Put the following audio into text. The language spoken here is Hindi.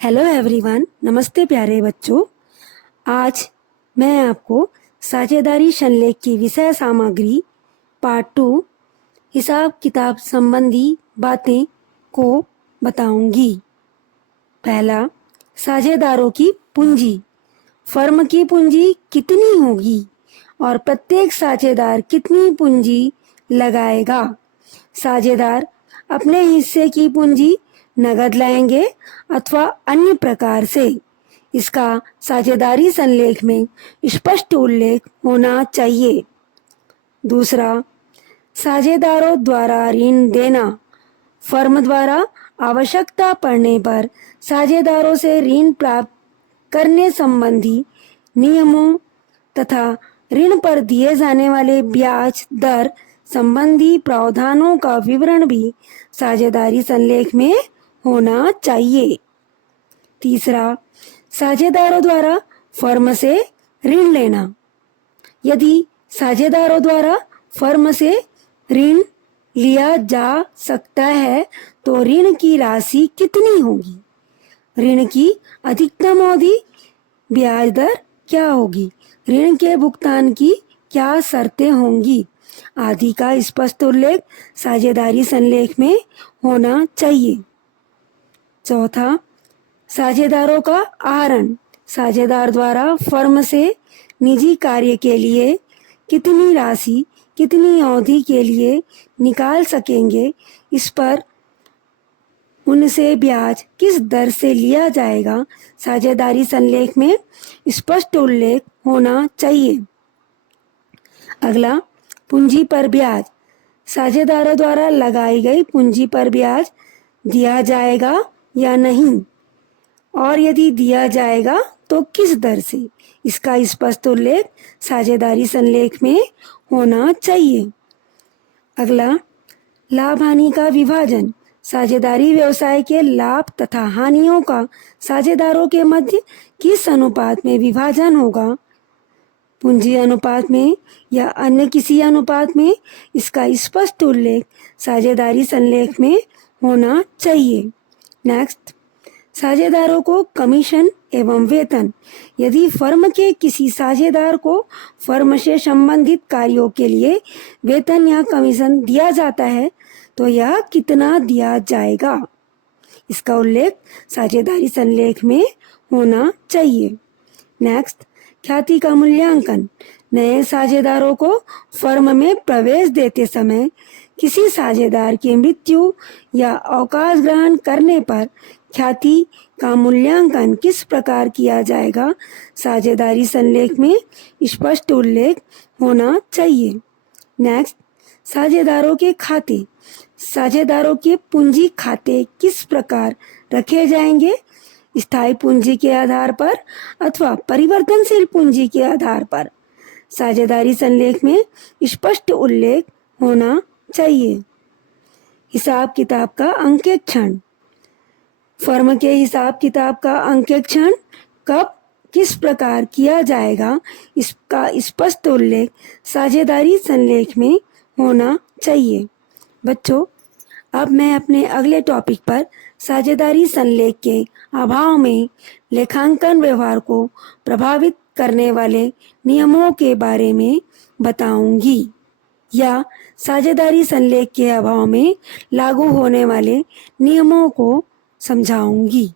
हेलो एवरीवन, नमस्ते प्यारे बच्चों। आज मैं आपको साझेदारी संलेख की विषय सामग्री पार्ट 2 हिसाब किताब संबंधी बातें को बताऊंगी। पहला, साझेदारों की पूंजी। फर्म की पूंजी कितनी होगी और प्रत्येक साझेदार कितनी पूंजी लगाएगा। साझेदार अपने हिस्से की पूंजी नगद लाएंगे अथवा अन्य प्रकार से। इसका साझेदारी संलेख में स्पष्ट उल्लेख होना चाहिए। दूसरा, साझेदारों द्वारा ऋण देना। फर्म द्वारा आवश्यकता पड़ने पर साझेदारों से ऋण प्राप्त करने संबंधी नियमों तथा ऋण पर दिए जाने वाले ब्याज दर संबंधी प्रावधानों का विवरण भी साझेदारी संलेख में होना चाहिए। तीसरा, साझेदारों द्वारा फर्म से ऋण लेना। यदि साझेदारों द्वारा फर्म से ऋण लिया जा सकता है तो ऋण की राशि कितनी होगी, ऋण की अधिकतम अवधि, ब्याज दर क्या होगी, ऋण के भुगतान की क्या शर्तें होंगी आदि का स्पष्ट उल्लेख साझेदारी संलेख में होना चाहिए। चौथा, साझेदारों का आहरण। साझेदार द्वारा फर्म से निजी कार्य के लिए कितनी राशि कितनी अवधि के लिए निकाल सकेंगे, इस पर उनसे ब्याज किस दर से लिया जाएगा, साझेदारी संलेख में स्पष्ट उल्लेख होना चाहिए। अगला, पूंजी पर ब्याज। साझेदारों द्वारा लगाई गई पूंजी पर ब्याज दिया जाएगा या नहीं, और यदि दिया जाएगा तो किस दर से, इसका स्पष्ट उल्लेख साझेदारी संलेख में होना चाहिए। अगला, लाभ हानि का विभाजन। साझेदारी व्यवसाय के लाभ तथा हानियों का साझेदारों के मध्य किस अनुपात में विभाजन होगा, पूंजी अनुपात में या अन्य किसी अनुपात में, इसका स्पष्ट उल्लेख साझेदारी संलेख में होना चाहिए। नेक्स्ट, साझेदारों को कमीशन एवं वेतन। यदि फर्म के किसी साझेदार को फर्म से संबंधित कार्यों के लिए वेतन या कमीशन दिया जाता है तो यह कितना दिया जाएगा, इसका उल्लेख साझेदारी संलेख में होना चाहिए। नेक्स्ट, ख्याति का मूल्यांकन। नए साझेदारों को फर्म में प्रवेश देते समय किसी साझेदार की मृत्यु या अवकाश ग्रहण करने पर ख्याति का मूल्यांकन किस प्रकार किया जाएगा, साझेदारी संलेख में स्पष्ट उल्लेख होना चाहिए। नेक्स्ट, साझेदारों के खाते। साझेदारों के पूंजी खाते किस प्रकार रखे जाएंगे, स्थायी पूंजी के आधार पर अथवा परिवर्तनशील पूंजी के आधार पर, साझेदारी संलेख में स्पष्ट उल्लेख होना चाहिए। हिसाब किताब का अंकेक्षण। फर्म के हिसाब किताब का अंकेक्षण कब किस प्रकार किया जाएगा, इसका स्पष्ट उल्लेख साझेदारी संलेख में होना चाहिए। बच्चों, अब मैं अपने अगले टॉपिक पर साझेदारी संलेख के अभाव में लेखांकन व्यवहार को प्रभावित करने वाले नियमों के बारे में बताऊंगी, या साझेदारी संलेख के अभाव में लागू होने वाले नियमों को समझाऊंगी।